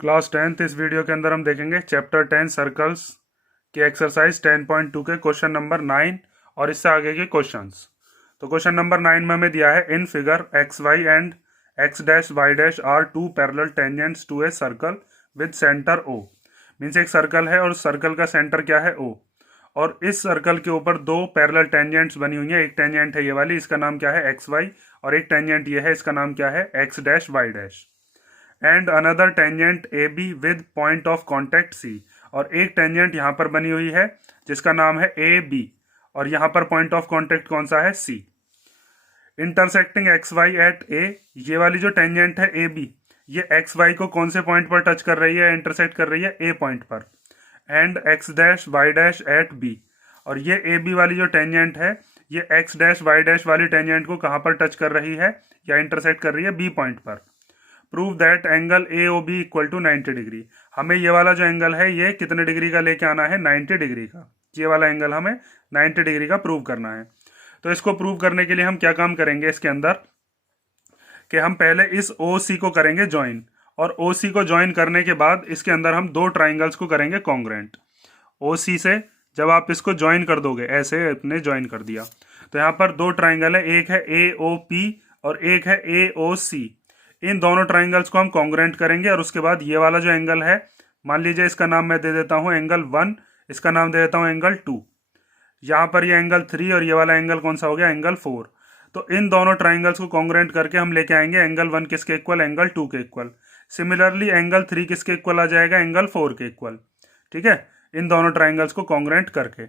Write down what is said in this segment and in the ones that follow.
Class 10th इस video के अंदर हम देखेंगे चैप्टर 10 सर्कल्स के एक्सरसाइज 10.2 के क्वेश्चन नंबर 9 और इससे आगे के क्वेश्चंस। तो क्वेश्चन नंबर 9 में हमें दिया है in figure X Y and X dash Y dash are two parallel tangents to a circle with centre O. Means एक सर्कल है और सर्कल का सेंटर क्या है ओ, और इस सर्कल के ऊपर दो पैरेलल टेंजेंट्स बनी हुई है। एक टेंजेंट है ये वाली, इसका नाम क्या है एक्स वाई, और एक टेंजेंट ये है, इसका नाम क्या है X dash Y dash. And another tangent A B with point of contact C, और एक टेंजेंट यहाँ पर बनी हुई है जिसका नाम है ए बी, और यहाँ पर पॉइंट ऑफ कॉन्टेक्ट कौन सा है सी। इंटरसेक्टिंग एक्स वाई एट ए, ये वाली जो टेंजेंट है ए बी, ये एक्स वाई को कौन से पॉइंट पर टच कर रही है, इंटरसेक्ट कर रही है ए पॉइंट पर। And X dash Y dash at B, और ये ए बी वाली जो टेंजेंट है ये एक्स डैश वाई डैश वाली टेंजेंट को कहाँ पर टच कर रही है या इंटरसेक्ट कर रही है बी पॉइंट पर। Prove that angle A O B equal to 90 degree. हमें ये वाला जो एंगल है ये कितने डिग्री का लेके आना है, 90 डिग्री का। ये वाला एंगल हमें 90 डिग्री का प्रूव करना है। तो इसको प्रूव करने के लिए हम क्या काम करेंगे इसके अंदर, कि हम पहले इस ओ सी को करेंगे ज्वाइन, और ओ सी को ज्वाइन करने के बाद इसके अंदर हम दो ट्राइंगल्स को करेंगे कॉन्ग्रेंट। ओ सी से जब आप इसको ज्वाइन कर दोगे, ऐसे अपने ज्वाइन कर दिया, तो यहाँ पर दो ट्राइंगल है, एक है ए ओ पी और एक है ए ओ सी। इन दोनों ट्राइंगल्स को हम कॉन्ग्रेंट करेंगे, और उसके बाद ये वाला जो एंगल है, मान लीजिए इसका नाम मैं दे देता हूँ एंगल 1, इसका नाम दे देता हूँ एंगल 2, यहाँ पर ये एंगल 3 और ये वाला एंगल कौन सा हो गया, एंगल 4। तो इन दोनों ट्राइंगल्स को कॉन्ग्रेंट करके हम लेके आएंगे एंगल 1 किसके इक्वल, एंगल 2 के इक्वल। सिमिलरली एंगल 3 किसके इक्वल आ जाएगा, एंगल 4 के इक्वल। ठीक है, इन दोनों ट्राइंगल्स को कॉन्ग्रेंट करके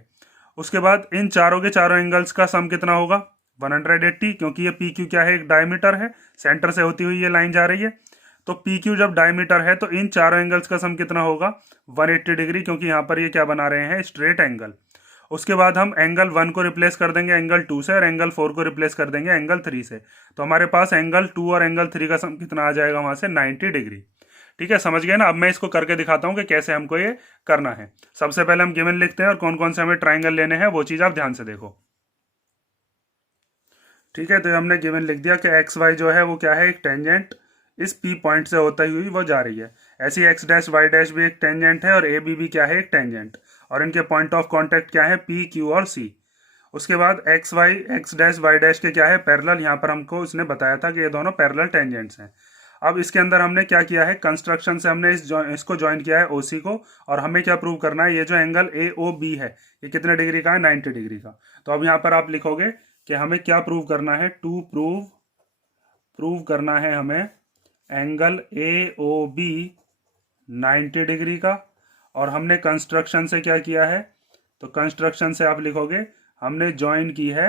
उसके बाद इन चारों के चारों एंगल्स का सम कितना होगा, 180, क्योंकि ये पी क्यू क्या है, एक डायमीटर है, सेंटर से होती हुई ये लाइन जा रही है। तो पी क्यू जब डायमीटर है तो इन चारों एंगल्स का सम कितना होगा, 180 डिग्री, क्योंकि यहाँ पर ये क्या बना रहे हैं, स्ट्रेट एंगल। उसके बाद हम एंगल 1 को रिप्लेस कर देंगे एंगल 2 से, और एंगल 4 को रिप्लेस कर देंगे एंगल 3 से। तो हमारे पास एंगल 2 और एंगल 3 का सम कितना आ जाएगा वहां से, 90 डिग्री। ठीक है, समझ गए ना। अब मैं इसको करके दिखाता हूँ कि कैसे हमको ये करना है। सबसे पहले हम गिवन लिखते हैं और कौन कौन से हमें ट्राइंगल लेने हैं वो चीज़ आप ध्यान से देखो। ठीक है, तो हमने गिवन लिख दिया कि एक्स वाई जो है वो क्या है, एक टेंजेंट इस पी पॉइंट से होती हुई वो जा रही है। ऐसी एक्स डैश वाई डैश भी एक टेंजेंट है और ए बी भी क्या है, एक टेंजेंट, और इनके पॉइंट ऑफ कांटेक्ट क्या है, पी क्यू और सी। उसके बाद X Y X dash Y dash के क्या है, पैरेलल। यहाँ पर हमको इसने बताया था कि ये दोनों पैरेलल टेंजेंट्स हैं। अब इसके अंदर हमने क्या किया है, कंस्ट्रक्शन से हमने इसको ज्वाइन किया है ओसी को, और हमें क्या प्रूव करना है, ये जो एंगल ए ओ बी है ये कितने डिग्री का है, 90 डिग्री का। तो अब यहाँ पर आप लिखोगे कि हमें क्या प्रूव करना है, टू प्रूव करना है हमें angle A O B 90 degree का। और हमने कंस्ट्रक्शन से क्या किया है, तो कंस्ट्रक्शन से आप लिखोगे हमने ज्वाइन की है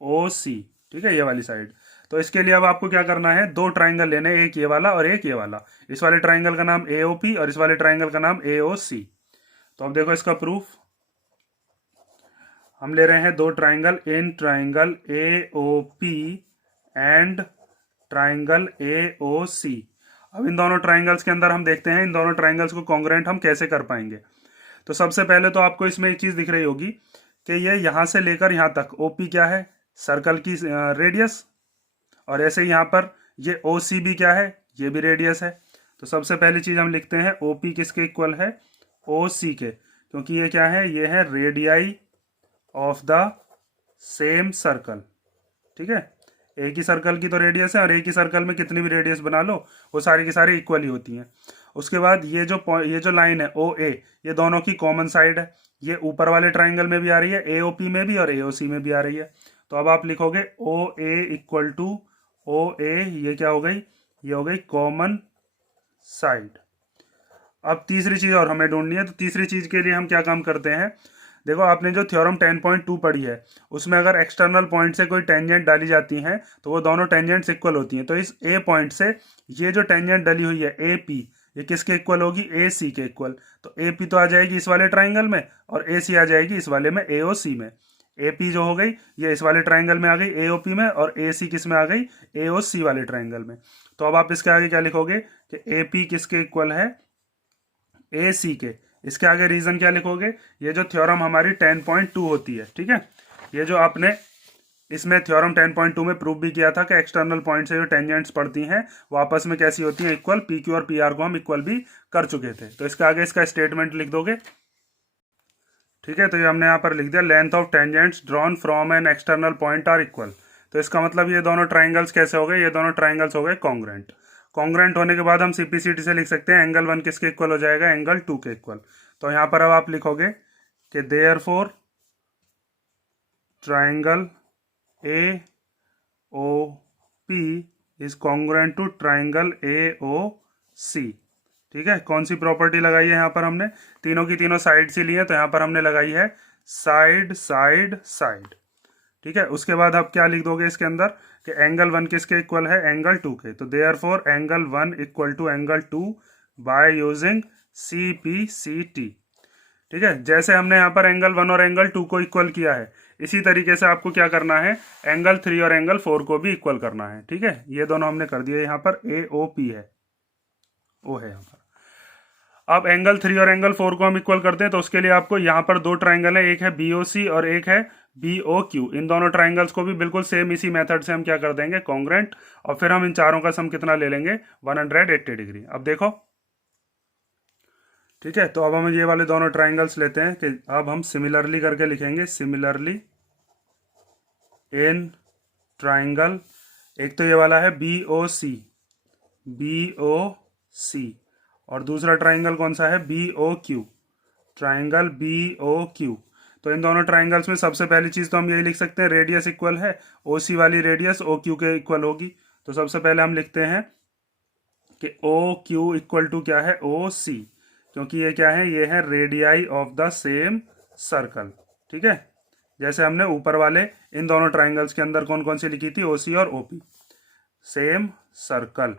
ओ सी। ठीक है, ये वाली साइड। तो इसके लिए अब आपको क्या करना है, दो ट्राइंगल लेने, एक ये वाला और एक ये वाला। इस वाले ट्राइंगल का नाम ए ओ पी और इस वाले ट्राइंगल का नाम ए ओ सी। तो अब देखो इसका प्रूफ, हम ले रहे हैं दो triangle, in triangle A O P and triangle A O C. अब इन दोनों ट्राइंगल्स के अंदर हम देखते हैं इन दोनों ट्राइंगल्स को कॉन्ग्रेंट हम कैसे कर पाएंगे। तो सबसे पहले तो आपको इसमें एक चीज दिख रही होगी कि ये यहां से लेकर यहां तक ओपी क्या है, सर्कल की रेडियस, और ऐसे ही यहाँ पर ये ओ सी भी क्या है, ये भी रेडियस है। तो सबसे पहली चीज हम लिखते हैं ओ पी किसके इक्वल है, ओ सी के, क्योंकि ये क्या है, ये है radii of the same circle. ठीक है, एक ही सर्कल की तो रेडियस है, और एक ही सर्कल में कितनी भी रेडियस बना लो वो सारी की सारी इक्वल ही होती हैं। उसके बाद ये जो लाइन है ओ ए, ये दोनों की कॉमन साइड है, ये ऊपर वाले ट्राइंगल में भी आ रही है, ए ओ पी में भी और ए ओ सी में भी आ रही है। तो अब आप लिखोगे ओ ए इक्वल टू ओ ए, ये क्या हो गई, ये हो गई कॉमन साइड। अब तीसरी चीज और हमें ढूंढनी है, तो तीसरी चीज के लिए हम क्या काम करते हैं, देखो आपने जो थ्योरम 10.2 पढ़ी है उसमें अगर एक्सटर्नल पॉइंट से कोई टेंजेंट डाली जाती हैं तो वो दोनों टेंजेंट्स इक्वल होती हैं। तो इस ए पॉइंट से ये जो टेंजेंट डली हुई है ए पी, ये किसके इक्वल होगी, ए सी के इक्वल। तो ए पी तो आ जाएगी इस वाले ट्राइंगल में, और ए सी आ जाएगी इस वाले में, ए ओ सी में। ए पी जो हो गई ये इस वाले ट्राइंगल में आ गई ए ओ पी में, और ए सी किस में आ गई, ए ओ सी वाले ट्राइंगल में। तो अब आप इसके आगे क्या लिखोगे कि ए पी किसके इक्वल है, ए सी के। इसके आगे रीजन क्या लिखोगे, ये जो थ्योरम हमारी 10.2 होती है, ठीक है, ये जो आपने इसमें थ्योरम 10.2 में प्रूव भी किया था कि एक्सटर्नल पॉइंट से जो टेंजेंट्स पड़ती हैं वो आपस में कैसी होती हैं, इक्वल। पी क्यू और पी आर को हम इक्वल भी कर चुके थे। तो इसके आगे इसका स्टेटमेंट लिख दोगे, ठीक है। तो ये हमने यहाँ पर लिख दिया, length of tangents drawn from an external point are equal. तो इसका मतलब ये दोनों ट्राइंगल्स कैसे हो गए, ये दोनों ट्राइंगल्स हो गए कॉन्ग्रेंट। कॉन्ग्रेंट होने के बाद हम सीपीसीटी से लिख सकते हैं एंगल 1 किसके इक्वल हो जाएगा, एंगल 2 के इक्वल। तो यहाँ पर अब आप लिखोगे कि therefore triangle A O P is congruent to triangle A O C. ठीक है, कौन सी प्रॉपर्टी लगाई है यहाँ पर हमने, तीनों की तीनों साइड से ली है, तो यहाँ पर हमने लगाई है साइड साइड साइड। ठीक है, उसके बाद आप क्या लिख दोगे इसके अंदर कि एंगल 1 किसके इक्वल है, एंगल 2 के। तो therefore angle 1 equal to angle 2 by using C P C T. ठीक है, जैसे हमने यहाँ पर एंगल 1 और एंगल 2 को इक्वल किया है, इसी तरीके से आपको क्या करना है, एंगल 3 और एंगल 4 को भी इक्वल करना है। ठीक है, ये दोनों हमने कर दिए। यहाँ पर ए ओ पी है, ओ है यहाँ पर। अब एंगल 3 और एंगल 4 को हम इक्वल करते हैं, तो उसके लिए आपको यहाँ पर दो ट्राइंगल है, एक है बी ओ सी और एक है बी ओ क्यू। इन दोनों ट्राइंगल्स को भी बिल्कुल सेम इसी मेथड से हम क्या कर देंगे, कॉन्ग्रेंट। और फिर हम इन चारों का सम कितना ले लेंगे, 180 डिग्री। अब देखो, ठीक है, तो अब हम ये वाले दोनों ट्राइंगल्स लेते हैं कि अब हम सिमिलरली करके लिखेंगे, सिमिलरली इन ट्राइंगल, एक तो ये वाला है बी ओ सी, बी ओ सी, और दूसरा ट्राइंगल कौन सा है, B O Q, triangle B O Q. तो इन दोनों ट्राइंगल्स में सबसे पहली चीज तो हम यही लिख सकते हैं, रेडियस इक्वल है, ओ सी वाली रेडियस ओ क्यू के इक्वल होगी। तो सबसे पहले हम लिखते हैं कि ओ क्यू इक्वल टू क्या है, ओ सी, क्योंकि ये क्या है, ये है radii of the same circle. ठीक है, जैसे हमने ऊपर वाले इन दोनों ट्राइंगल्स के अंदर कौन कौन सी लिखी थी, ओ सी और ओ पी, सेम सर्कल।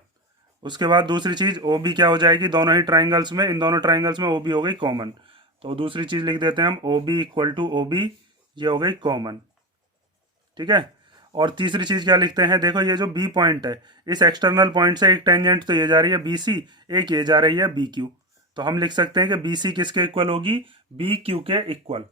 उसके बाद दूसरी चीज ओ बी क्या हो जाएगी, दोनों ही ट्राइंगल्स में, इन दोनों ट्राइंगल्स में ओ बी हो गई कॉमन। तो दूसरी चीज लिख देते हैं हम, O B equal to O B, ये हो गई कॉमन। ठीक है, और तीसरी चीज क्या लिखते हैं, देखो ये जो बी पॉइंट है, इस एक्सटर्नल पॉइंट से एक टेंजेंट तो ये जा रही है बी सी, एक ये जा रही है बी क्यू। तो हम लिख सकते हैं कि बी सी किसके इक्वल होगी, बी क्यू के इक्वल।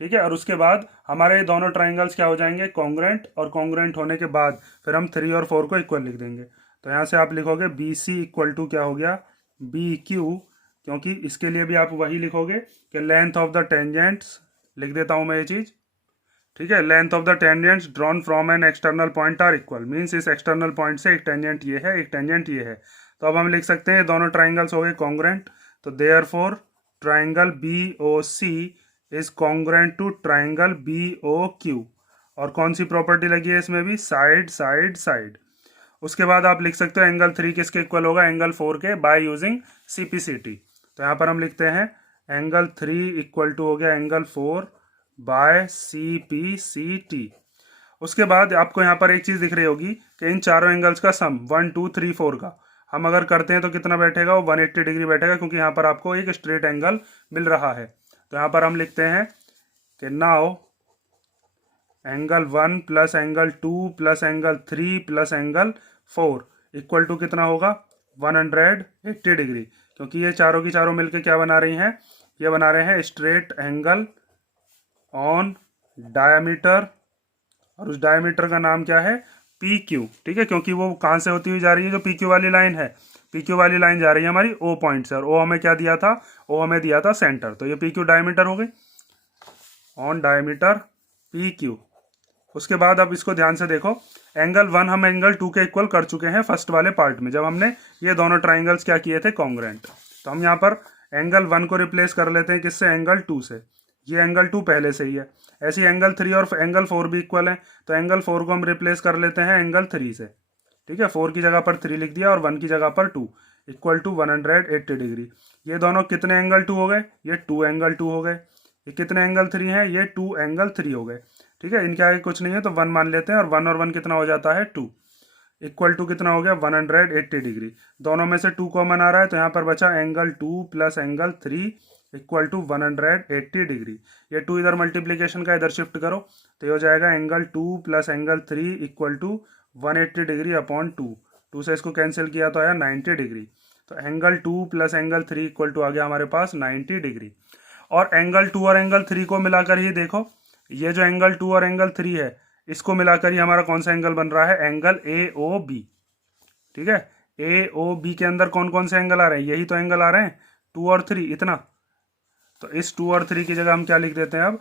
ठीक है, और उसके बाद हमारे दोनों ट्राइंगल्स क्या हो जाएंगे, कॉन्ग्रेंट, और कॉन्ग्रेंट होने के बाद फिर हम 3 और 4 को इक्वल लिख देंगे। तो यहाँ से आप लिखोगे बी सी इक्वल टू क्या हो गया, बी क्यू, क्योंकि इसके लिए भी आप वही लिखोगे कि लेंथ ऑफ द टेंजेंट्स, लिख देता हूँ मैं ये चीज़। ठीक है, length of the tangents drawn from an external point are equal, means इस एक्सटर्नल पॉइंट से एक टेंजेंट ये है, एक टेंजेंट ये है। तो अब हम लिख सकते हैं दोनों ट्राइंगल्स हो गए कॉन्ग्रेंट। तो therefore triangle B O C is congruent to triangle B O Q. और कौन सी प्रॉपर्टी लगी है इसमें भी, साइड साइड साइड। उसके बाद आप लिख सकते हो एंगल 3 किसके इक्वल होगा, एंगल 4 के, by using C P C T. तो यहाँ पर हम लिखते हैं एंगल 3 इक्वल टू हो गया angle 4 by C P C T. उसके बाद आपको यहाँ पर एक चीज़ दिख रही होगी कि इन चारों एंगल्स का सम 1 2 3 4 का हम अगर करते हैं तो कितना बैठेगा, वो 180 डिग्री बैठेगा, क्योंकि यहाँ पर आपको एक स्ट्रेट एंगल मिल रहा है। तो यहाँ पर हम लिखते हैं कि now angle 1 plus angle 2 plus angle 3 plus angle 4 equal to कितना होगा, 180 डिग्री, क्योंकि ये चारों की चारों मिलके क्या बना रही हैं, ये बना रहे हैं स्ट्रेट एंगल ऑन डायमीटर, और उस डायमीटर का नाम क्या है, पी क्यू। ठीक है, क्योंकि वो कहाँ से होती हुई जा रही है, जो पी क्यू वाली लाइन है, पी क्यू वाली लाइन जा रही है हमारी ओ पॉइंट से, और ओ हमें क्या दिया था, ओ हमें दिया था सेंटर। तो ये पी क्यू डायमीटर हो गई, ऑन डायमीटर पी क्यू। उसके बाद अब इसको ध्यान से देखो, एंगल 1 हम एंगल 2 के इक्वल कर चुके हैं फर्स्ट वाले पार्ट में, जब हमने ये दोनों ट्राइंगल्स क्या किए थे, कॉन्ग्रेंट। तो हम यहाँ पर एंगल 1 को रिप्लेस कर लेते हैं किससे, एंगल 2 से। ये एंगल 2 पहले से ही है। ऐसे एंगल 3 और एंगल 4 भी इक्वल है, तो एंगल 4 को हम रिप्लेस कर लेते हैं एंगल 3 से। ठीक है, 4 की जगह पर 3 लिख दिया और 1 की जगह पर 2, इक्वल टू 180 डिग्री। ये दोनों कितने एंगल 2 हो गए, ये 2 एंगल 2 हो गए। ये कितने एंगल 3 है, ये 2 एंगल 3 हो गए। ठीक है, इनके आगे कुछ नहीं है तो 1 मान लेते हैं, और 1 और 1 कितना हो जाता है, 2, इक्वल टू कितना हो गया, 180 डिग्री। दोनों में से 2 कॉमन आ रहा है, तो यहाँ पर बचा angle 2 plus angle 3 equal to 180 degree. ये 2 इधर मल्टीप्लीकेशन का इधर शिफ्ट करो, तो ये हो जाएगा angle 2 plus angle 3 equal to 180 degree upon 2। 2 से इसको कैंसिल किया तो आया 90 डिग्री। तो angle 2 plus angle 3 equal to आ गया हमारे पास 90 डिग्री। और एंगल 2 और एंगल 3 को मिलाकर ही देखो, ये जो एंगल 2 और एंगल 3 है, इसको मिलाकर ही हमारा कौन सा एंगल बन रहा है, एंगल ए ओ बी। ठीक है, ए ओ बी के अंदर कौन कौन से एंगल आ रहे हैं, यही तो एंगल आ रहे हैं 2 और 3, इतना। तो इस 2 और 3 की जगह हम क्या लिख देते हैं अब,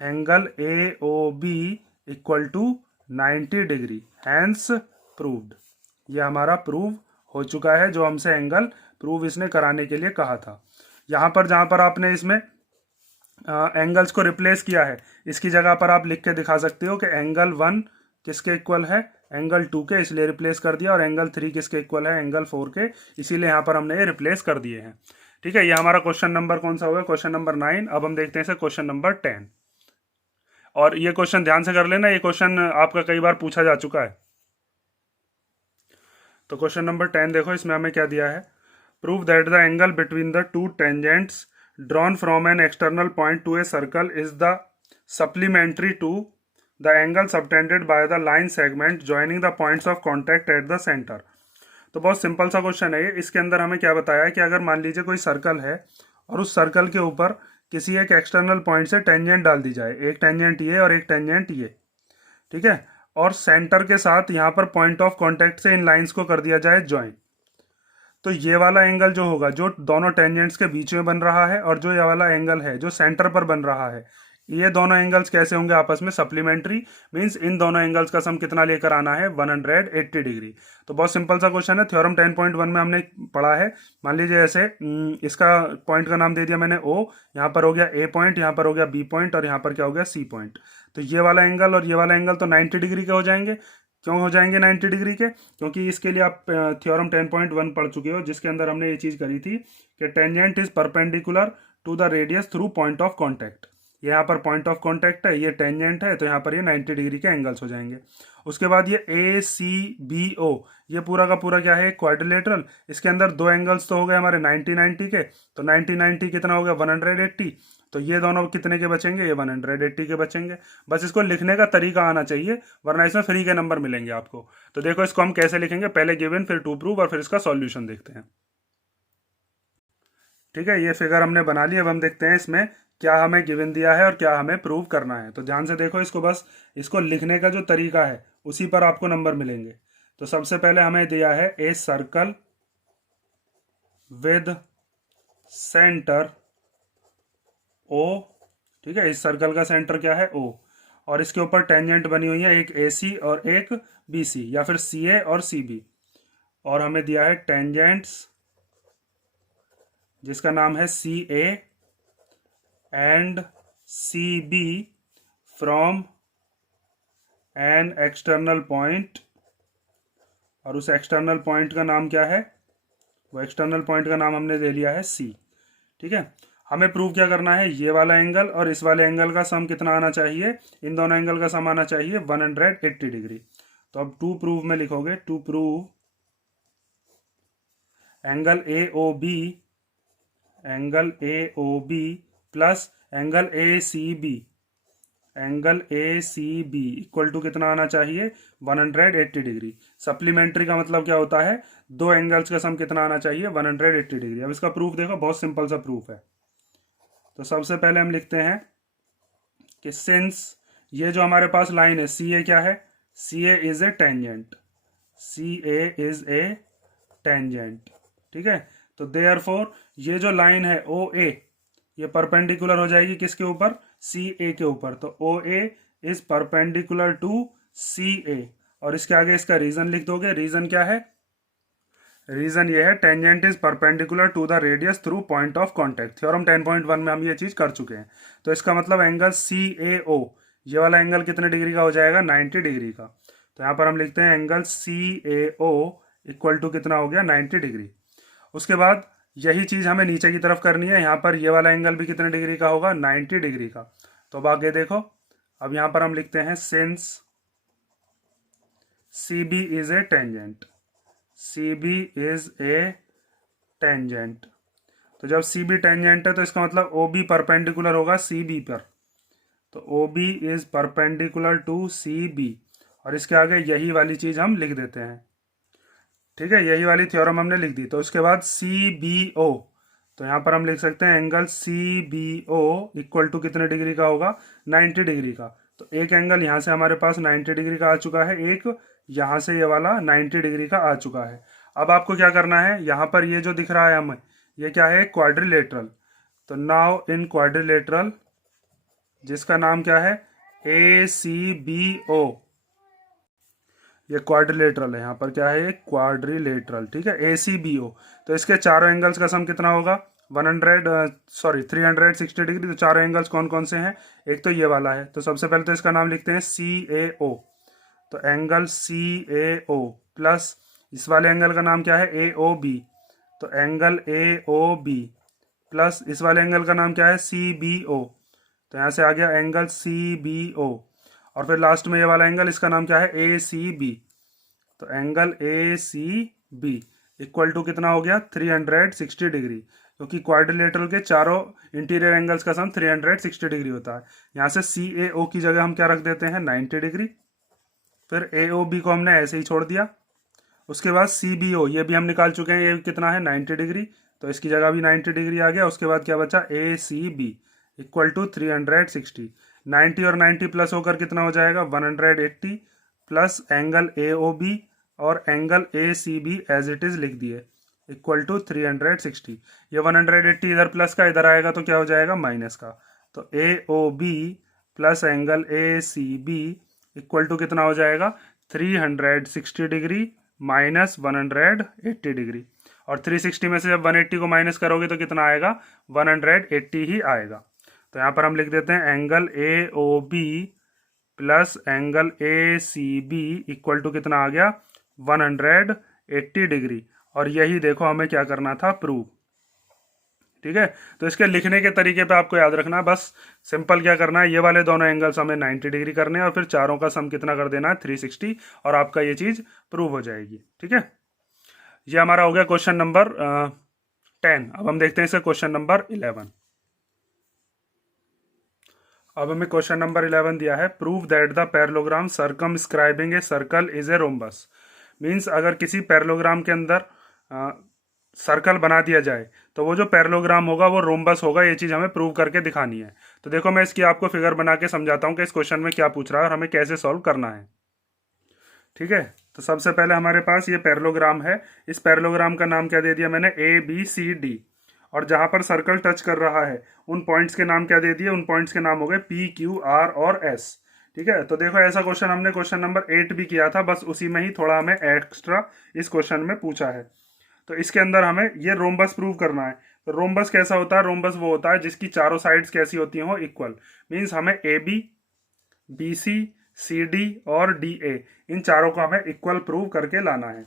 angle A O B equal to 90 degree, hence proved. ये हमारा प्रूव हो चुका है, जो हमसे एंगल प्रूव इसने कराने के लिए कहा था। यहाँ पर जहाँ पर आपने इसमें एंगल्स को रिप्लेस किया है, इसकी जगह पर आप लिख के दिखा सकते हो कि एंगल 1 किसके इक्वल है, एंगल 2 के, इसलिए रिप्लेस कर दिया, और एंगल 3 किसके इक्वल है, एंगल 4 के, इसीलिए यहाँ पर हमने ये रिप्लेस कर दिए हैं। ठीक है, ये हमारा क्वेश्चन नंबर कौन सा होगा, क्वेश्चन नंबर 9। अब हम देखते हैं इसे क्वेश्चन नंबर 10। और ये क्वेश्चन ध्यान से कर लेना, ये क्वेश्चन आपका कई बार पूछा जा चुका है। तो क्वेश्चन नंबर 10 देखो, इसमें हमें क्या दिया है, prove that the angle between the two tangents drawn from an external point to a circle is the supplementary to the angle subtended by the line segment joining the points of contact at the centre. तो बहुत simple सा question है ये। इसके अंदर हमें क्या बताया है कि अगर मान लीजिए कोई सर्कल है और उस सर्कल के ऊपर किसी एक एक्सटर्नल पॉइंट से टेंजेंट डाल दी जाए, एक टेंजेंट ये और एक टेंजेंट ये, ठीक है, और सेंटर के साथ यहाँ पर पॉइंट ऑफ कॉन्टैक्ट से इन लाइंस को कर दिया जाए ज्वाइन। तो ये वाला एंगल जो होगा, जो दोनों टेंजेंट्स के बीच में बन रहा है, और जो ये वाला एंगल है जो सेंटर पर बन रहा है, ये दोनों एंगल्स कैसे होंगे आपस में, सप्लीमेंट्री। मींस इन दोनों एंगल्स का सम कितना लेकर आना है, 180 डिग्री। तो बहुत सिंपल सा क्वेश्चन है, थ्योरम 10.1 में हमने पढ़ा है। मान लीजिए ऐसे इसका पॉइंट का नाम दे दिया मैंने O, यहाँ पर हो गया A पॉइंट, यहाँ पर हो गया B पॉइंट, और यहाँ पर क्या हो गया C पॉइंट। तो ये वाला एंगल और ये वाला एंगल तो 90 डिग्री के हो जाएंगे। क्यों हो जाएंगे 90 डिग्री के, क्योंकि इसके लिए आप थ्योरम 10.1 पढ़ चुके हो, जिसके अंदर हमने ये चीज़ करी थी कि tangent is perpendicular to the radius through point of contact. यहाँ पर पॉइंट ऑफ कॉन्टैक्ट है, ये टेंजेंट है, तो यहाँ पर ये 90 डिग्री के एंगल्स हो जाएंगे। उसके बाद ये ए सी बी ओ, ये पूरा का पूरा क्या है, क्वाड्रिलेटरल। इसके अंदर दो एंगल्स तो हो गए हमारे 90-90 के, तो 90-90 कितना हो गया, 180। तो ये दोनों कितने के बचेंगे, ये 180 के बचेंगे। बस इसको लिखने का तरीका आना चाहिए, वरना इसमें फ्री के नंबर मिलेंगे आपको। तो देखो इसको हम कैसे लिखेंगे, पहले गिवन, फिर टू प्रूव, और फिर इसका सॉल्यूशन देखते हैं। ठीक है, ये फिगर हमने बना ली। अब हम देखते हैं इसमें क्या हमें गिवन दिया है और क्या हमें प्रूव करना है। तो ध्यान से देखो इसको, बस इसको लिखने का जो तरीका है उसी पर आपको नंबर मिलेंगे। तो सबसे पहले हमें दिया है a circle with centre O. ठीक है, इस सर्कल का सेंटर क्या है, ओ, और इसके ऊपर टेंजेंट बनी हुई है एक ए सी और एक बी सी, या फिर सी ए और सी बी। और हमें दिया है टेंजेंट्स जिसका नाम है C A and C B from an external point, और उस एक्सटर्नल पॉइंट का नाम क्या है, वो एक्सटर्नल पॉइंट का नाम हमने ले लिया है सी। ठीक है, हमें प्रूव क्या करना है, ये वाला एंगल और इस वाले एंगल का सम कितना आना चाहिए, इन दोनों एंगल का सम आना चाहिए 180 डिग्री। तो अब टू प्रूव में लिखोगे, to prove angle A O B, angle A O B plus angle A C B, angle A C B equal to कितना आना चाहिए, 180 डिग्री। सप्लीमेंट्री का मतलब क्या होता है, दो एंगल्स का सम कितना आना चाहिए, 180 डिग्री। अब इसका प्रूफ देखो, बहुत सिंपल सा प्रूफ है। तो सबसे पहले हम लिखते हैं कि सिंस ये जो हमारे पास लाइन है सी ए, क्या है, C A is a tangent, C A is a tangent. ठीक है, तो देयरफॉर ये जो लाइन है ओ ए, ये परपेंडिकुलर हो जाएगी किसके ऊपर, सी ए के ऊपर। तो ओ ए इज परपेंडिकुलर टू सी ए, और इसके आगे इसका रीजन लिख दोगे। रीजन क्या है, रीजन ये है tangent is perpendicular to the radius through point of contact. Theorem 10.1 में हम ये चीज कर चुके हैं। तो इसका मतलब एंगल सी ए ओ, ये वाला एंगल कितने डिग्री का हो जाएगा, 90 डिग्री का। तो यहाँ पर हम लिखते हैं angle C A O equal to कितना हो गया, 90 डिग्री। उसके बाद यही चीज हमें नीचे की तरफ करनी है, यहाँ पर ये वाला एंगल भी कितने डिग्री का होगा, 90 डिग्री का। तो अब आगे देखो, अब यहाँ पर हम लिखते हैं since C B is a tangent, C B is a tangent. तो जब सी बी टेंजेंट है तो इसका मतलब ओ बी परपेंडिकुलर होगा सी बी पर। तो O B is perpendicular to C B, और इसके आगे यही वाली चीज हम लिख देते हैं। ठीक है, यही वाली थ्योरम हमने लिख दी। तो उसके बाद सी बी ओ, तो यहाँ पर हम लिख सकते हैं angle C B O equal to कितने डिग्री का होगा, 90 डिग्री का। तो एक एंगल यहाँ से हमारे पास 90 डिग्री का आ चुका है, एक यहाँ से ये वाला 90 डिग्री का आ चुका है। अब आपको क्या करना है, यहाँ पर ये जो दिख रहा है हमें, ये क्या है, क्वाड्रिलेटरल। तो नाउ इन क्वाड्रिलेटरल, जिसका नाम क्या है, ACBO, ये क्वाड्रिलेटरल है। यहाँ पर क्या है, ये क्वाड्रिलेटरल, ठीक है, ACBO। तो इसके चारों एंगल्स का सम कितना होगा, 360 डिग्री। तो चारों एंगल्स कौन कौन से हैं, एक तो ये वाला है, तो सबसे पहले तो इसका नाम लिखते हैं CAO। तो एंगल CAO प्लस इस वाले एंगल का नाम क्या है, AOB। तो एंगल AOB प्लस इस वाले एंगल का नाम क्या है, CBO। तो यहाँ से आ गया एंगल CBO। और फिर लास्ट में ये वाला एंगल, इसका नाम क्या है, ACB। तो एंगल ACB इक्वल टू कितना हो गया, 360 डिग्री, क्योंकि क्वाड्रिलेटरल के चारों इंटीरियर एंगल्स का सम 360 डिग्री होता है। यहाँ से CAO की जगह हम क्या रख देते हैं, 90 डिग्री। फिर AOB को हमने ऐसे ही छोड़ दिया। उसके बाद CBO, ये भी हम निकाल चुके हैं, ये कितना है, 90 डिग्री। तो इसकी जगह भी 90 डिग्री आ गया। उसके बाद क्या बचा, ACB इक्वल टू 360। 90 और 90 प्लस होकर कितना हो जाएगा, 180 प्लस एंगल AOB और angle ACB as it is लिख दिए, इक्वल टू 360। ये 180 इधर प्लस का, इधर आएगा तो क्या हो जाएगा, माइनस का। तो AOB plus angle ACB equal to कितना हो जाएगा, 360 डिग्री माइनस 180 डिग्री। और 360 में से जब 180 को माइनस करोगे तो कितना आएगा, 180 ही आएगा। तो यहाँ पर हम लिख देते हैं angle AOB plus angle ACB equal to कितना आ गया, 180 डिग्री। और यही देखो हमें क्या करना था, प्रूव। ठीक है, तो इसके लिखने के तरीके पे आपको याद रखना, बस सिंपल क्या करना है, ये वाले दोनों एंगल्स हमें 90 डिग्री करने हैं और फिर चारों का सम कितना कर देना है, 360, और आपका ये चीज प्रूव हो जाएगी। ठीक है, ये हमारा हो गया क्वेश्चन नंबर 10। अब हम देखते हैं इसका क्वेश्चन नंबर 11। अब हमें क्वेश्चन नंबर 11 दिया है, prove that the parallelogram circumscribing A circle is a rhombus. Means अगर किसी पैरेललोग्राम के अंदर सर्कल बना दिया जाए तो वो जो पैरेललोग्राम होगा वो रोम्बस होगा। ये चीज़ हमें प्रूव करके दिखानी है। तो देखो मैं इसकी आपको फिगर बना के समझाता हूँ कि इस क्वेश्चन में क्या पूछ रहा है और हमें कैसे सॉल्व करना है। ठीक है, तो सबसे पहले हमारे पास ये पैरेललोग्राम है। इस पैरेललोग्राम का नाम क्या दे दिया मैंने, ABCD। और जहां पर सर्कल टच कर रहा है उन पॉइंट्स के नाम क्या दे दिए, उन पॉइंट्स के नाम हो गए PQR और S। ठीक है, तो देखो ऐसा क्वेश्चन हमने क्वेश्चन नंबर 8 भी किया था, बस उसी में ही थोड़ा हमें एक्स्ट्रा इस क्वेश्चन में पूछा है। तो इसके अंदर हमें ये रोम्बस प्रूव करना है। तो रोम्बस कैसा होता है, रोम्बस वो होता है जिसकी चारों साइड्स कैसी होती हो, इक्वल। मीन्स हमें AB, BC, CD और DA इन चारों को हमें इक्वल प्रूव करके लाना है।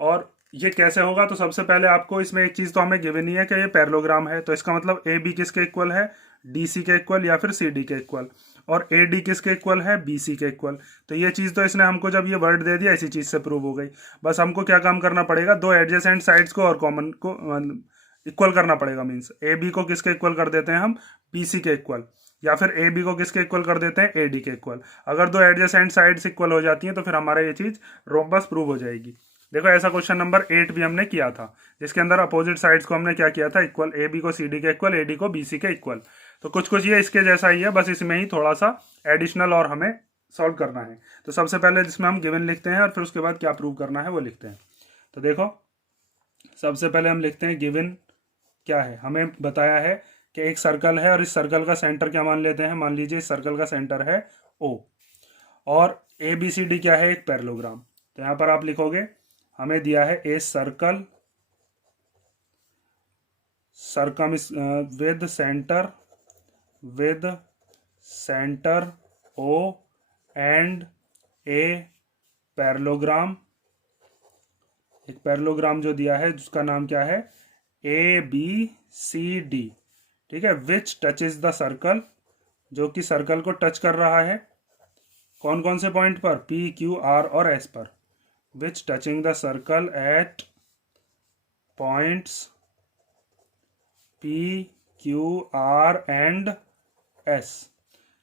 और ये कैसे होगा, तो सबसे पहले आपको इसमें एक चीज तो हमें गिवन ही है कि ये पैरेललोग्राम है, तो इसका मतलब AB किसके इक्वल है, DC के इक्वल या फिर CD के इक्वल, और AD किसके इक्वल है, BC के इक्वल। तो ये चीज तो इसने हमको जब ये वर्ड दे दिया इसी चीज से प्रूव हो गई। बस हमको क्या काम करना पड़ेगा, दो एडजेसेंट साइड्स को और कॉमन को इक्वल करना पड़ेगा। मीन्स AB को किसके इक्वल कर देते हैं हम, BC के इक्वल, या फिर AB को किसके इक्वल कर देते हैं, AD के इक्वल। अगर दो एडजेसेंट साइड्स इक्वल हो जाती हैं तो फिर हमारा ये चीज रोम्बस प्रूव हो जाएगी। देखो ऐसा क्वेश्चन नंबर 8 भी हमने किया था, जिसके अंदर अपोजिट साइड्स को हमने क्या किया था, इक्वल। AB को CD के इक्वल, AD को BC के इक्वल। तो कुछ कुछ ये इसके जैसा ही है, बस इसमें ही थोड़ा सा एडिशनल और हमें सॉल्व करना है। तो सबसे पहले जिसमें हम गिवन लिखते हैं और फिर उसके बाद क्या प्रूव करना है वो लिखते हैं। तो देखो सबसे पहले हम लिखते हैं गिवन क्या है। हमें बताया है कि एक सर्कल है और इस सर्कल का सेंटर क्या मान लेते हैं, मान लीजिए इस सर्कल का सेंटर है O, और ABCD क्या है, एक पैरेललोग्राम। तो यहाँ पर आप लिखोगे हमें दिया है a circle circum with centre O and a parallelogram. एक पैरेललोग्राम जो दिया है जिसका नाम क्या है, ABCD। ठीक है, विच टचेज द सर्कल, जो कि सर्कल को टच कर रहा है। कौन कौन से पॉइंट पर, PQR और S पर। which touching the circle at points P, Q, R and S।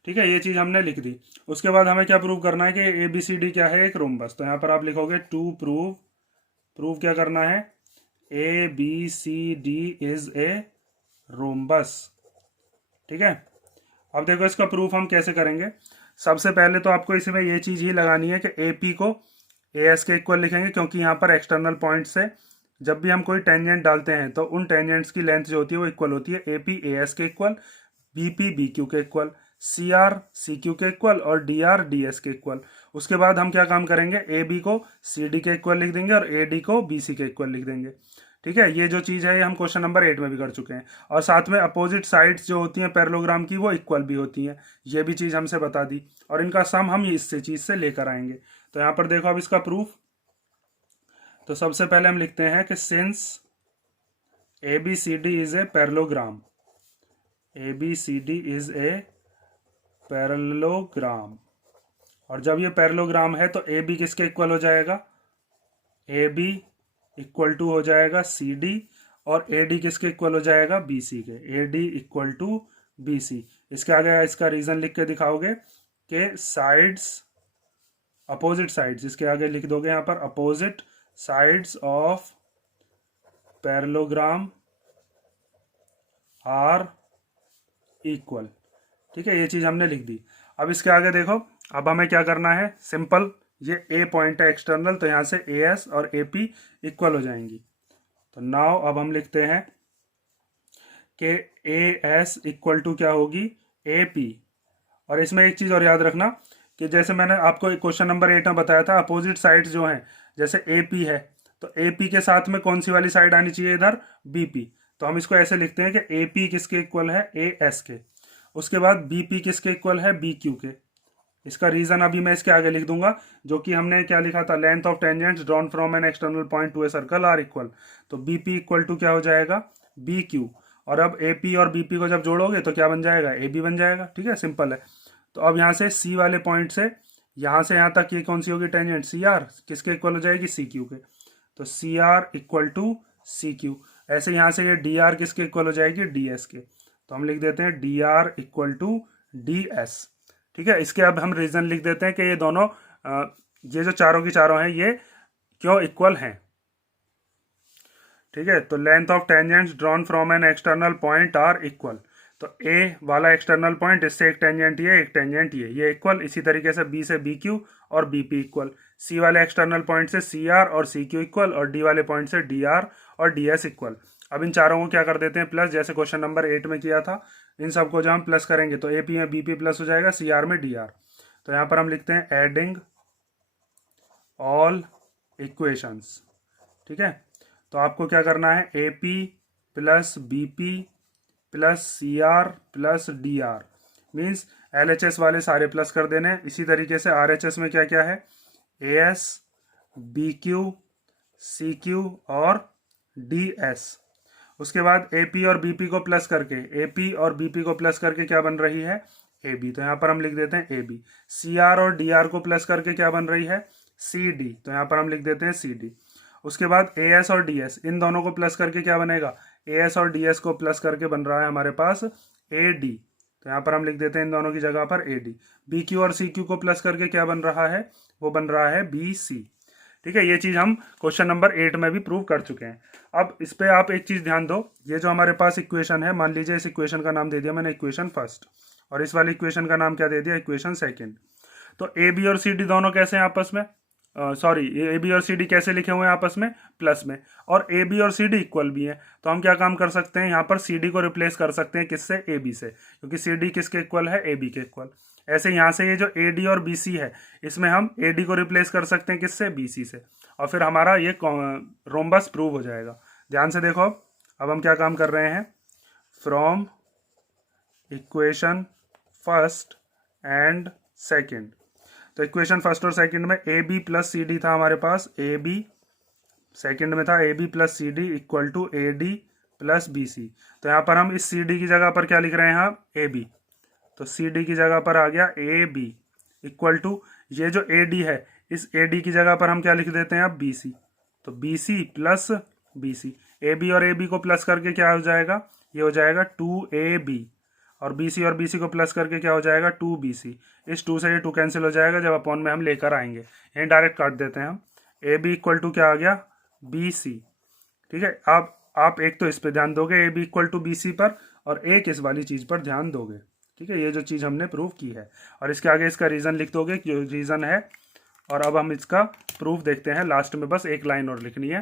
ठीक है, ये चीज हमने लिख दी। उसके बाद हमें क्या प्रूव करना है कि ABCD क्या है, एक रोम्बस। तो यहाँ पर आप लिखोगे टू प्रूव क्या करना है, ABCD इज ए रोम्बस। ठीक है, अब देखो इसका प्रूफ हम कैसे करेंगे। सबसे पहले तो आपको इसमें ये चीज़ ही लगानी है कि ए पी को ए एस के इक्वल लिखेंगे, क्योंकि यहाँ पर एक्सटर्नल पॉइंट से जब भी हम कोई टेंजेंट डालते हैं तो उन टेंजेंट्स की लेंथ जो होती है वो इक्वल होती है। ए पी ए एस के equal, B P B Q के equal, C R C Q के इक्वल और डी आर डी एस के इक्वल। उसके बाद हम क्या काम करेंगे, ए बी को सी डी के इक्वल लिख देंगे और ए डी को बी सी के इक्वल लिख देंगे। ठीक है, ये जो चीज़ है ये हम क्वेश्चन नंबर 8 में भी कर चुके हैं। और साथ में अपोजिट साइड्स जो होती हैं पैरेललोग्राम की वो इक्वल भी होती हैं, ये भी चीज़ हमसे बता दी। और इनका सम हम इससे चीज़ से लेकर आएंगे। तो यहाँ पर देखो अब इसका प्रूफ। तो सबसे पहले हम लिखते हैं कि since A B C D is a parallelogram, A B C D is a parallelogram. और जब ये पैरेललोग्राम है तो ए बी किसके इक्वल हो जाएगा, ए बी इक्वल टू हो जाएगा सी डी, और ए डी किसके इक्वल हो जाएगा, बी सी के, A D equal to B C. इसके आगे इसका रीजन लिख के दिखाओगे कि साइड्स, अपोजिट साइड्स, इसके आगे लिख दोगे यहाँ पर opposite sides of parallelogram are equal. ठीक है, ये चीज हमने लिख दी। अब इसके आगे देखो, अब हमें क्या करना है, सिंपल, ये ए पॉइंट है एक्सटर्नल, तो यहां से ए एस और ए पी इक्वल हो जाएंगी। तो नाउ अब हम लिखते हैं कि ए एस इक्वल टू क्या होगी, ए पी। और इसमें एक चीज और याद रखना कि जैसे मैंने आपको क्वेश्चन नंबर 8 में बताया था, अपोजिट साइड्स जो हैं, जैसे ए पी है तो ए पी के साथ में कौन सी वाली साइड आनी चाहिए, इधर बी पी। तो हम इसको ऐसे लिखते हैं कि ए पी किसके इक्वल है, ए एस के। उसके बाद बी पी किसके इक्वल है, बी क्यू के। इसका रीजन अभी मैं इसके आगे लिख दूंगा, जो कि हमने क्या लिखा था, length of tangents drawn from an external point to a circle are equal. तो बी पी इक्वल टू क्या हो जाएगा, बी क्यू। और अब ए पी और बी पी को जब जोड़ोगे तो क्या बन जाएगा, ए बी बन जाएगा। ठीक है, सिंपल है। तो अब यहाँ से सी वाले पॉइंट से यहाँ तक ये कौन सी होगी टेंजेंट, सी आर, किसके इक्वल हो जाएगी, सी क्यू के। तो C R equal to C Q. ऐसे यहाँ से ये डी आर किसके इक्वल हो जाएगी, डी एस के। तो हम लिख देते हैं D R equal to D S. ठीक है, इसके अब हम रीजन लिख देते हैं कि ये दोनों ये जो चारों की चारों हैं ये क्यों इक्वल हैं। ठीक है, तो length of tangents drawn from an external point are equal. तो ए वाला एक्सटर्नल पॉइंट, इससे एक टेंजेंट ये, एक टेंजेंट ये इक्वल। इसी तरीके से बी से बी क्यू और बी पी इक्वल। सी वाले एक्सटर्नल पॉइंट से सी आर और सी क्यू इक्वल, और डी वाले पॉइंट से डी आर और डी एस इक्वल। अब इन चारों को क्या कर देते हैं, प्लस, जैसे क्वेश्चन नंबर 8 में किया था। इन सबको जब हम प्लस करेंगे तो ए पी में बी पी प्लस हो जाएगा, सी आर में डी आर। तो यहाँ पर हम लिखते हैं एडिंग ऑल इक्वेशंस। ठीक है, तो आपको क्या करना है, A P plus B P plus C R plus D R, means L H S वाले सारे प्लस कर देने। इसी तरीके से आर एच एस में क्या क्या है, A S, B Q, C Q और डी एस। उसके बाद ए पी और बी पी को प्लस करके, ए पी और बी पी को प्लस करके क्या बन रही है, ए बी। तो यहाँ पर हम लिख देते हैं ए बी। सी आर और डी आर को प्लस करके क्या बन रही है, सी डी। तो यहाँ पर हम लिख देते हैं सी डी। उसके बाद ए एस और डी एस, इन दोनों को प्लस करके क्या बनेगा, ए एस और डी एस को प्लस करके बन रहा है हमारे पास ए डी। तो यहाँ पर हम लिख देते हैं इन दोनों की जगह पर ए डी। बी क्यू और सी क्यू को प्लस करके क्या बन रहा है, वो बन रहा है बी सी। ठीक है, ये चीज हम क्वेश्चन नंबर 8 में भी प्रूव कर चुके हैं। अब इस पे आप एक चीज ध्यान दो, ये जो हमारे पास इक्वेशन है, मान लीजिए इस इक्वेशन का नाम दे दिया मैंने इक्वेशन फर्स्ट, और इस वाली इक्वेशन का नाम क्या दे दिया, इक्वेशन सेकेंड। तो ए बी और सी डी दोनों कैसे हैं आपस में, सॉरी, ए बी और सी डी कैसे लिखे हुए हैं आपस में, प्लस में। और ए बी और सी डी इक्वल भी हैं, तो हम क्या काम कर सकते हैं, यहाँ पर सी डी को रिप्लेस कर सकते हैं किससे, ए बी से, क्योंकि सी डी किसके इक्वल है, ए बी के इक्वल। ऐसे यहाँ से ये जो ए डी और बी सी है, इसमें हम ए डी को रिप्लेस कर सकते हैं किससे, बी सी से, और फिर हमारा ये रोम्बस प्रूव हो जाएगा। ध्यान से देखो, अब हम क्या काम कर रहे हैं, from equation first and second. तो इक्वेशन फर्स्ट और सेकंड में A B plus C D था हमारे पास, ए बी, सेकंड में था A B plus C D equal to A D plus B C. तो यहाँ पर हम इस सी डी की जगह पर क्या लिख रहे हैं, हम ए बी। तो सी डी की जगह पर आ गया ए बी इक्वल टू, ये जो ए डी है, इस ए डी की जगह पर हम क्या लिख देते हैं अब, बी सी। तो B C plus B C, A B और ए बी को प्लस करके क्या हो जाएगा, ये हो जाएगा 2ab, और बी सी और बी सी को प्लस करके क्या हो जाएगा 2bc। इस 2 से ये 2 कैंसिल हो जाएगा जब अपॉन में हम लेकर आएंगे, यहीं डायरेक्ट काट देते हैं हम। ए बी इक्वल टू क्या आ गया, बी सी। ठीक है, आप एक तो इस पे ध्यान दोगे A B equal to B C पर, और एक इस वाली चीज पर ध्यान दोगे। ठीक है, ये जो चीज़ हमने प्रूव की है, और इसके आगे इसका रीज़न लिख दोगे जो रीज़न है। और अब हम इसका प्रूफ देखते हैं, लास्ट में बस एक लाइन और लिखनी है।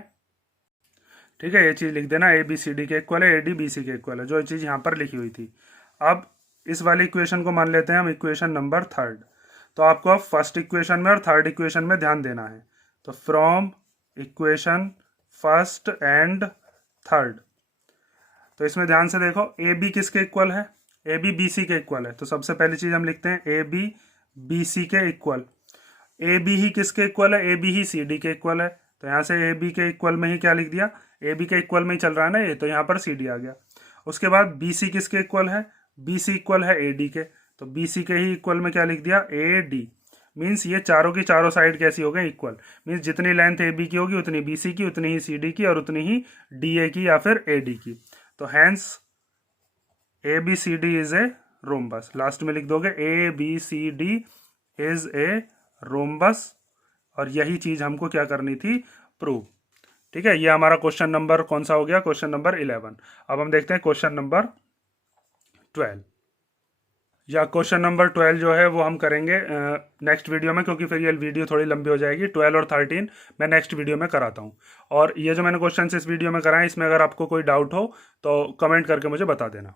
ठीक है, ये चीज़ लिख देना, ए बी सी डी के इक्वल है, ए डी बी सी के इक्वल है, जो चीज़ यहाँ पर लिखी हुई थी। अब इस वाली इक्वेशन को मान लेते हैं हम इक्वेशन नंबर थर्ड। तो आपको अब फर्स्ट इक्वेशन में और थर्ड इक्वेशन में ध्यान देना है। तो from equation first and third, तो इसमें ध्यान से देखो, ए बी किसके इक्वल है, ए बी बी सी के इक्वल है। तो सबसे पहली चीज़ हम लिखते हैं ए बी बी सी के इक्वल। ए बी ही किसके इक्वल है, ए बी ही सी डी के इक्वल है। तो यहाँ से ए बी के इक्वल में ही क्या लिख दिया, ए बी के इक्वल में ही चल रहा है ना ये, तो यहाँ पर सी डी आ गया। उसके बाद बी सी किसके इक्वल है, बी सी इक्वल है ए डी के, तो बी सी के ही इक्वल में क्या लिख दिया, ए डी। मीन्स ये चारों की चारों साइड कैसी हो गई, इक्वल। मीन्स जितनी लेंथ ए बी की होगी उतनी बी सी की, उतनी ही सी डी की, और उतनी ही डी ए की या फिर ए डी की। तो hence A B C D is a rhombus. Last में लिख दोगे A B C D is a rhombus, और यही चीज हमको क्या करनी थी, प्रूव। ठीक है, ये हमारा क्वेश्चन नंबर कौन सा हो गया, क्वेश्चन नंबर 11। अब हम देखते हैं क्वेश्चन नंबर 12, या क्वेश्चन नंबर 12 जो है वो हम करेंगे नेक्स्ट वीडियो में, क्योंकि फिर ये वीडियो थोड़ी लंबी हो जाएगी। 12 और 13 मैं नेक्स्ट वीडियो में कराता हूँ। और ये जो मैंने क्वेश्चन इस वीडियो में कराए, इसमें अगर आपको कोई डाउट हो तो कमेंट करके मुझे बता देना।